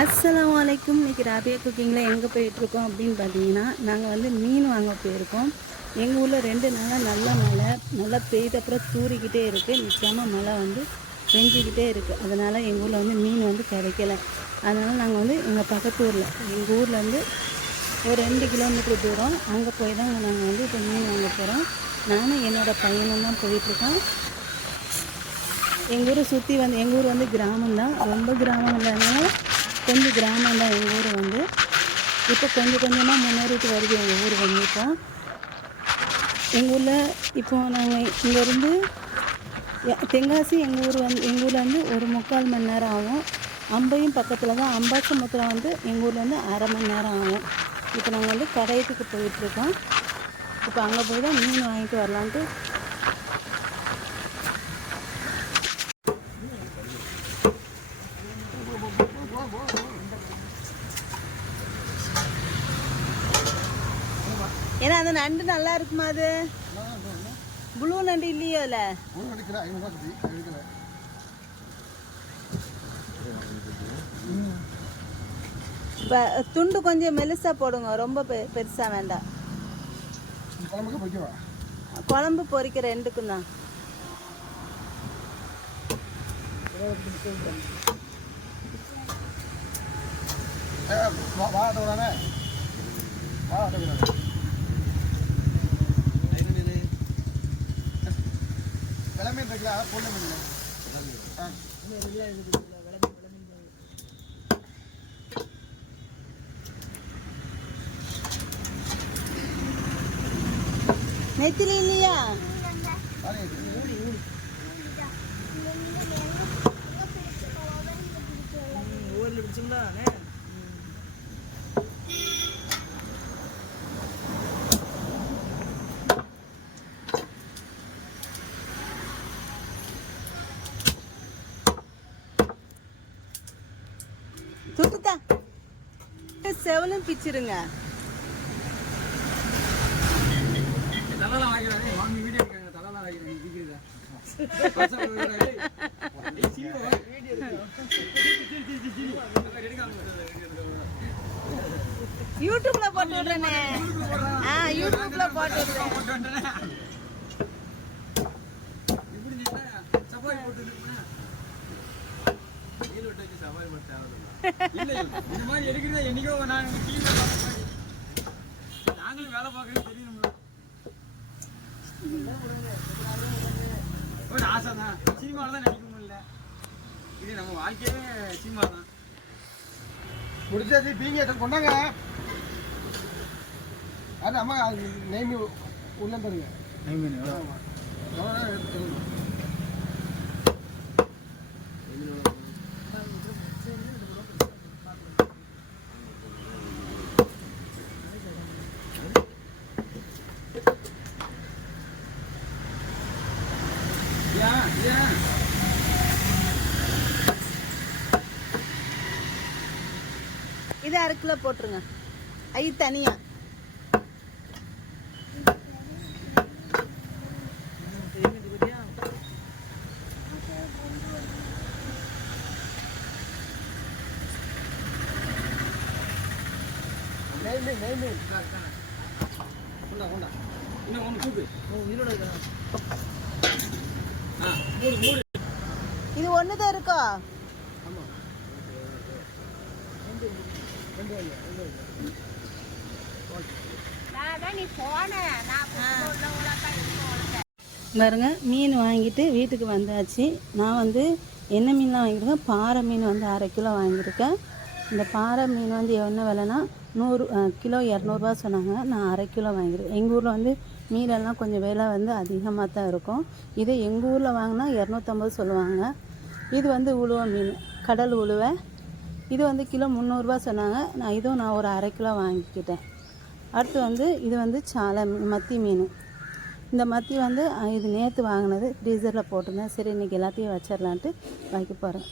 அஸ்லாம் வலைக்கும் இன்றைக்கி ராபியா குக்கிங்கில் எங்கே போயிட்டுருக்கோம் அப்படின்னு பார்த்தீங்கன்னா நாங்கள் வந்து மீன் வாங்க போயிருக்கோம். எங்கள் ஊரில் ரெண்டு நாளாக நல்ல மழை நல்லா பெய்த அப்புறம் தூறிக்கிட்டே இருக்குது நிச்சயமாக மழை வந்து பெஞ்சிக்கிட்டே இருக்குது அதனால் எங்கள் ஊரில் வந்து மீன் வந்து கிடைக்கல. அதனால் நாங்கள் வந்து எங்கள் பக்கத்து ஊரில் எங்கள் ஊரில் வந்து ஒரு ரெண்டு கிலோமீட்டர் தூரம் அங்கே போய் தான் நாங்கள் வந்து இப்போ மீன் வாங்க போகிறோம். நானும் என்னோடய பையனும் தான் போயிட்டுருக்கோம். எங்கள் ஊரை சுற்றி வந்து எங்கள் ஊர் வந்து கிராமம் தான். ரொம்ப கிராமம் இல்லைனால கொஞ்சம் கிராமம் தான் எங்கள் ஊர் வந்து. இப்போ கொஞ்சம் கொஞ்சமாக முன்னேறிட்டு வருது எங்கள் ஊர் வந்து இப்போ எங்கள் ஊரில் இப்போ நாங்கள் இங்கேருந்து தென்காசி எங்கள் ஊர் வந்து எங்கள் ஊரில் வந்து ஒரு முக்கால் மணி நேரம் ஆகும். அம்பையும் பக்கத்தில் தான் அம்பாசமுத்திரம் வந்து எங்கள் ஊரில் வந்து அரை மணி நேரம் ஆகும். இப்போ நாங்கள் வந்து கடையத்துக்கு போயிட்டுருக்கோம் இப்போ அங்கே போய் தான் மீன் வாங்கிட்டு வரலான்ட்டு ஏன்னா அந்த நண்டு நல்லா இருக்குமா அது? ப்ளூ நண்டு இல்லையோ எடுக்கல. இப்போ துண்டு கொஞ்சம் மெலிசா போடுங்க. ரொம்ப பெ பெருசாக வேண்டாம். குழம்பு பொரிக்கிற ரெண்டுக்கும் தான். வரானே வரானே விளமீன் இருக்குல்ல பொண்ணு மீன் ஆ. நெத்திலி இல்லையா? வாழை இருக்கு. வீடியோ எடுக்க. எடுக்காம யூடியூப்ல போட்டு விடுறேனே. யூடியூப்ல போட்டு விடுறேன். நாங்களும் வேலை பார்க்கறது தெரியணும்ல ஒரு ஆசை தான். சினிமாவில் தான் நடிக்க முடியல. இது நம்ம வாழ்க்கையே சினிமா தான். முடிச்சாச்சு பீங்க எடுத்து கொண்டாங்க. அது அம்மா நெய்மி உள்ள தருங்க. ஆமா. அவ்வளவுதான் எடுத்து தருங்க. ஏன் ஏன் இது அரை கிலோ போட்டுருங்க. ஐ தனியாக இது ஒண்ணுதான் இருக்கா? பாருங்க மீன் வாங்கிட்டு வீட்டுக்கு வந்தாச்சு. நான் வந்து என்ன மீன்லாம் வாங்கியிருக்கேன் பாறை மீன் வந்து அரை கிலோ வாங்கியிருக்கேன். இந்த பாறை மீன் வந்து என்ன விலைனா நூறு கிலோ இரநூறுவா சொன்னாங்க. நான் அரை கிலோ வாங்கியிருக்கேன். எங்கள் ஊரில் வந்து மீனெல்லாம் கொஞ்சம் விலை வந்து அதிகமாக தான் இருக்கும். இதே எங்கள் ஊரில் வாங்கினா இரநூத்தம்பது சொல்லுவாங்க. இது வந்து உழுவ மீன் கடல் உழுவை இது வந்து கிலோ முந்நூறுரூவா சொன்னாங்க. நான் இதுவும் நான் ஒரு அரை கிலோ வாங்கிக்கிட்டேன். அடுத்து வந்து இது வந்து சாலை மத்தி மீன். இந்த மத்தி வந்து இது நேற்று வாங்கினது ஃப்ரீசரில் போட்டிருந்தேன். சரி இன்றைக்கி எல்லாத்தையும் வச்சிடலான்ட்டு வைக்க போகிறேன்